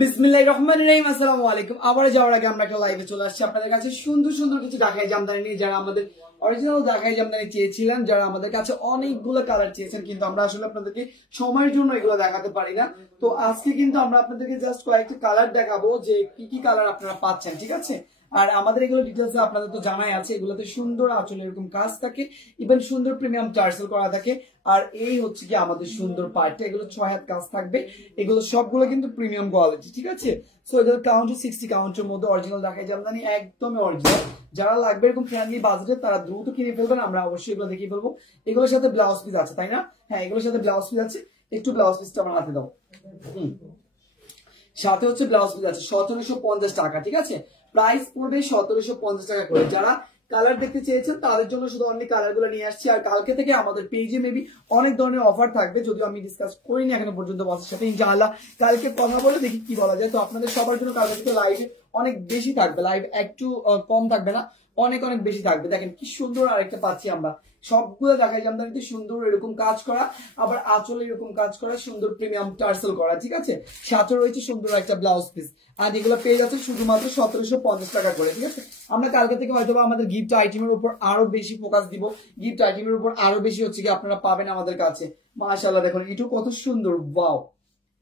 বিসমিল্লাহির রহমানির রহিম। আসসালামু আলাইকুম। আবার যাওয়ার আগে আমরা একটা লাইভে চলে আসছি আপনাদের কাছে সুন্দর সুন্দর কিছু ঢাকাই জামদানি নিয়ে। যারা আমাদের অরিজিনাল ঢাকাই জামদানি চেয়েছিলেন, যারা আমাদের কাছে অনেকগুলো কালার চেয়েছেন, কিন্তু আমরা আসলে আপনাদেরকে সময়ের জন্য এগুলো দেখাতে পারি না। তো আজকে কিন্তু আমরা আপনাদেরকে জাস্ট কয়েকটা কালার দেখাবো যে কি কি কালার আপনারা পাচ্ছেন, ঠিক আছে। আর আমাদের এগুলো ডিটেলস আপনাদের তো জানাই আছে, এগুলোতে সুন্দর আঁচলে এরকম কাজ থাকে, ইভেন সুন্দর প্রিমিয়াম টার্সেল করা থাকে। আর এই হচ্ছে কি আমাদের সুন্দর পার্টটা, এগুলো 6 হাত কাজ থাকবে, এগুলো সবগুলো কিন্তু প্রিমিয়াম কোয়ালিটি, ঠিক আছে। সো এদের কাউন্ট 60 কাউন্টের মধ্যে অরিজিনাল ঢাকাই জামদানি, একদমই অরিজিনাল। যারা লাগবে এরকম ফ্রেন্ডলি বাজেটে তারা দ্রুত কিনে ফেলবেন, আমরা অবশ্যই এগুলো দেখিয়ে ফেলবো। এগুলোর সাথে ব্লাউজ পিস আছে, তাই না? হ্যাঁ, এগুলোর সাথে ব্লাউজ পিস আছে। একটু ব্লাউজ পিসটা আমার হাতে দাও। সাথে হচ্ছে ব্লাউজ পিস আছে 1750 টাকা, ঠিক আছে। প্রাইস পড়বে 1750 টাকা করে। যারা কালার দেখতে চেয়েছেন তাদের জন্য শুধু অনলি কালার গুলো নিয়ে আসছি। আর কালকে থেকে আমাদের পেজে মেবি অনেক ধরনের অফার থাকবে, যদিও আমি ডিসকাস করিনি এখনো পর্যন্ত বসের সাথে। ইনশাআল্লাহ কালকে কথা বলে দেখি কি বলা যায়। তো আপনাদের সবার জন্য কালকে থেকে লাইভ অনেক বেশি থাকবে, লাইভ একটু কম থাকবে না, অনেক অনেক বেশি থাকবে। দেখেন কি সুন্দর আরেকটা পাচ্ছি আমরা, সবগুলো ঢাকাই জামদানিতে সুন্দর এরকম কাজ করা, আবার আঁচলে এরকম কাজ করা, সুন্দর প্রিমিয়াম টার্সেল করা, ঠিক আছে। সাথে রয়েছে সুন্দর একটা ব্লাউজ পিস। আর এগুলো পেয়ে যাচ্ছে শুধুমাত্র 1750 টাকা করে, ঠিক আছে। আমরা কালকে থেকে হয়তো আমাদের গিফট আইটেমের উপর আরো বেশি ফোকাস দিব, গিফট আইটেমের উপর আরো বেশি হচ্ছে কি আপনারা পাবেন আমাদের কাছে। মাশাআল্লাহ দেখুন এটা কত সুন্দর, ওয়াও,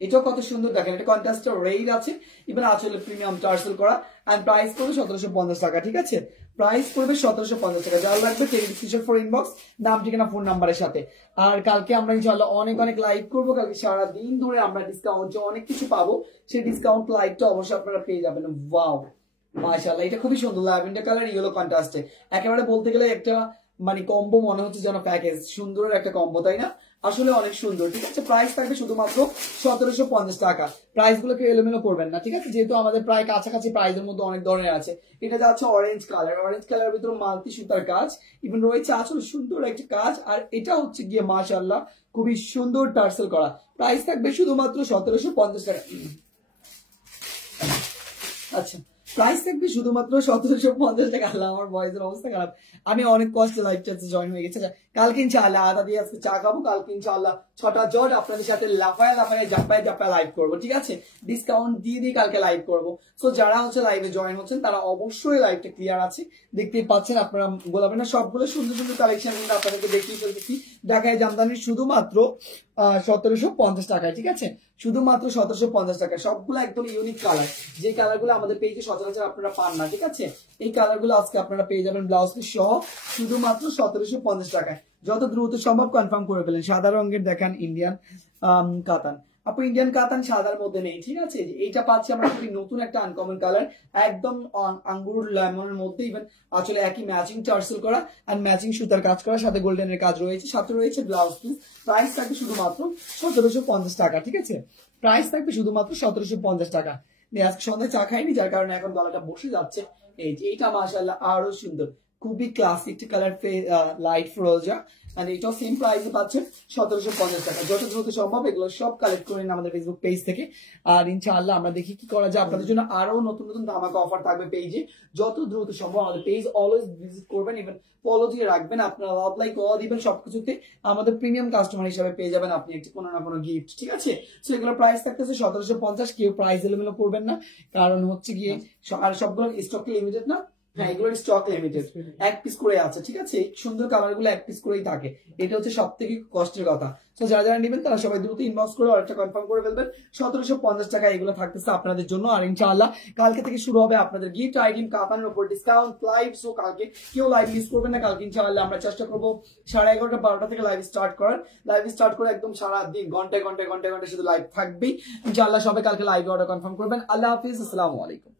এটাও কত সুন্দর। দেখেন এটা কন্ট্রাস্ট রেইড আছে, এবার আঁচলে প্রিমিয়াম টার্সেল করা। আর প্রাইস পড়বে 1750 টাকা, ঠিক আছে। প্রাইস পড়বে 1750 টাকা। যারা লাগবে টেলিভিশন ফর ইনবক্স, নাম ঠিকানা ফোন নাম্বারের সাথে। আর কালকে আমরা ইনশাআল্লাহ অনেক অনেক লাইভ করবো। কালকে সারা দিন ধরে আমরা ডিসকাউন্ট অনেক কিছু পাবো, সেই ডিসকাউন্ট লাইভটা অবশ্যই আপনারা পেয়ে যাবেন। ওয়াও মাশাআল্লাহ, এটা খুবই সুন্দর ল্যাভেন্ডার কালার ইয়েলো কন্ট্রাস্টে। একেবারে বলতে গেলে একটা মানে কম্বো মনে হচ্ছে যেন প্যাকেজ, সুন্দর একটা কম্বো, তাই না? আসলে অনেক সুন্দর, ঠিক আছে। প্রাইস থাকবে শুধুমাত্র 1750 টাকা। প্রাইস গুলোকে এলোমেলো করবেন না, ঠিক আছে, যেহেতু আমাদের প্রায় কাছাকাছি প্রাইসের মধ্যে অনেক ধরনের আছে। এটা যাচ্ছে অরেঞ্জ কালার, অরেঞ্জ কালারের ভিতরে মাল্টি সুতার কাজ, ইভেন রয়েছে আসলে সুন্দর একটা কাজ। আর এটা হচ্ছে গিয়ে মাশাআল্লাহ খুবই সুন্দর টার্সেল করা। প্রাইস থাকবে শুধুমাত্র 1750 টাকা। আচ্ছা, প্রাইস থাকবে শুধুমাত্র 1750 টাকা। আল্লাহ, আমার ভয়েসের অবস্থা খারাপ, আমি অনেক কষ্টে লাইভটাতে জয়েন হয়ে গেছে। কালকে ইনশাআল্লাহ আদা দিয়ে আজকে চা খাবো, কালকে ইনশাআল্লাহ 6টা জট আপনাদের সাথে লাফায় লাফায় জাপায় জাপায় লাইভ করবো, ঠিক আছে। ডিসকাউন্ট দিয়ে দিয়ে কালকে লাইভ করবো। সো যারা হচ্ছে লাইভে জয়েন হচ্ছেন তারা অবশ্যই লাইভটা ক্লিয়ার আছে, দেখতেই পাচ্ছেন আপনারা, বলবেন না সবগুলো সুন্দর সুন্দর কালেকশন কিন্তু আপনাদেরকে দেখিয়ে ফেলতেছি ঢাকাই জামদানির শুধুমাত্র 1750 টাকায়, ঠিক আছে। শুধুমাত্র 1750 টাকা। সবগুলো একদম ইউনিক কালার, যে কালার গুলো আমাদের পেজে সচরাচর আপনারা পান না, ঠিক আছে। এই কালার গুলো আজকে আপনারা পেয়ে যাবেন ব্লাউজ পিস সহ শুধুমাত্র 1750 টাকায়। যত দ্রুত সম্ভব কনফার্ম করে ফেলেন। সাদা রঙের দেখান ইন্ডিয়ান কাতান, আপু ইন্ডিয়ান কাতান সাদার মধ্যে নেই, ঠিক আছে। এইটা পাচ্ছি আমরা খুবই নতুন একটা আনকমন কালার, একদম আঙ্গুর লেমনের মধ্যে, ইভেন আসলে একই ম্যাচিং টার্সেল করা আর ম্যাচিং সুতার কাজ করা, সাথে গোল্ডেনের কাজ রয়েছে, সাথে রয়েছে ব্লাউজ পিস। প্রাইস থাকবে শুধুমাত্র 1750 টাকা, ঠিক আছে। প্রাইস থাকবে শুধুমাত্র 1750 টাকা। আজকে সন্ধ্যায় চা খাইনি, যার কারণে এখন গলাটা বসে যাচ্ছে। এইটা মাশাআল্লাহ আরো সুন্দর, খুবই ক্লাসিক কালার, লাইট ফ্রোজা। আর এটাও সেম প্রাইসে পাচ্ছেন 1750 টাকা। যত দ্রুত সম্ভব এগুলো সব কালেক্ট করে নিন আমাদের ফেসবুক পেজ থেকে। আর ইনশাআল্লাহ আমরা দেখি কি করা যায়, আপনাদের জন্য আরো নতুন নতুন ধামাকা অফার থাকবে পেজে। যত দ্রুত সম্ভব আমাদের পেজ অলওয়েজ ভিজিট করবেন, ইভেন ফলো দিয়ে রাখবেন। আপনারা লাভ লাইক অল দিবেন, সবকিছুতে আমাদের প্রিমিয়াম কাস্টমার হিসেবে পেয়ে যাবেন আপনি একটি কোনো না কোনো গিফট, ঠিক আছে। সো এগুলো প্রাইস থাকতেছে 1750। কেউ প্রাইস এলোমেলো করবেন না, কারণ হচ্ছে গিয়ে আর সবগুলো স্টক লিমিটেড না। হ্যাঁ, এগুলোর স্টক লিমিটেড, এক পিস করে আছে, ঠিক আছে। সুন্দর কালার গুলো এক পিস করেই থাকে, এটা হচ্ছে সব থেকে কষ্টের কথা। তো যারা যারা নেবেন তারা সবাই দ্রুত ইনবক্স করে অর্ডারটা কনফার্ম করে ফেলবেন। 1750 টাকা এগুলো থাকতেছে আপনাদের জন্য। আর ইনশাআল্লাহ কালকে থেকে শুরু হবে আপনাদের গিফট আইটেম কাতানের উপর ডিসকাউন্ট লাইভ। সো কালকে কেউ লাইভ মিস করবেন না। কালকে ইনশাআল্লাহ আমরা চেষ্টা করবো 11:30 12টা থেকে লাইভ স্টার্ট করার। লাইভ স্টার্ট করে একদম সারা দিন ঘন্টায় ঘন্টায় ঘন্টায় ঘন্টায় শুধু লাইভ থাকবেই ইনশাআল্লাহ। সবাই কালকে লাইভ অর্ডার কনফার্ম করবেন। আল্লাহ হাফিজ, আসসালামু আলাইকুম।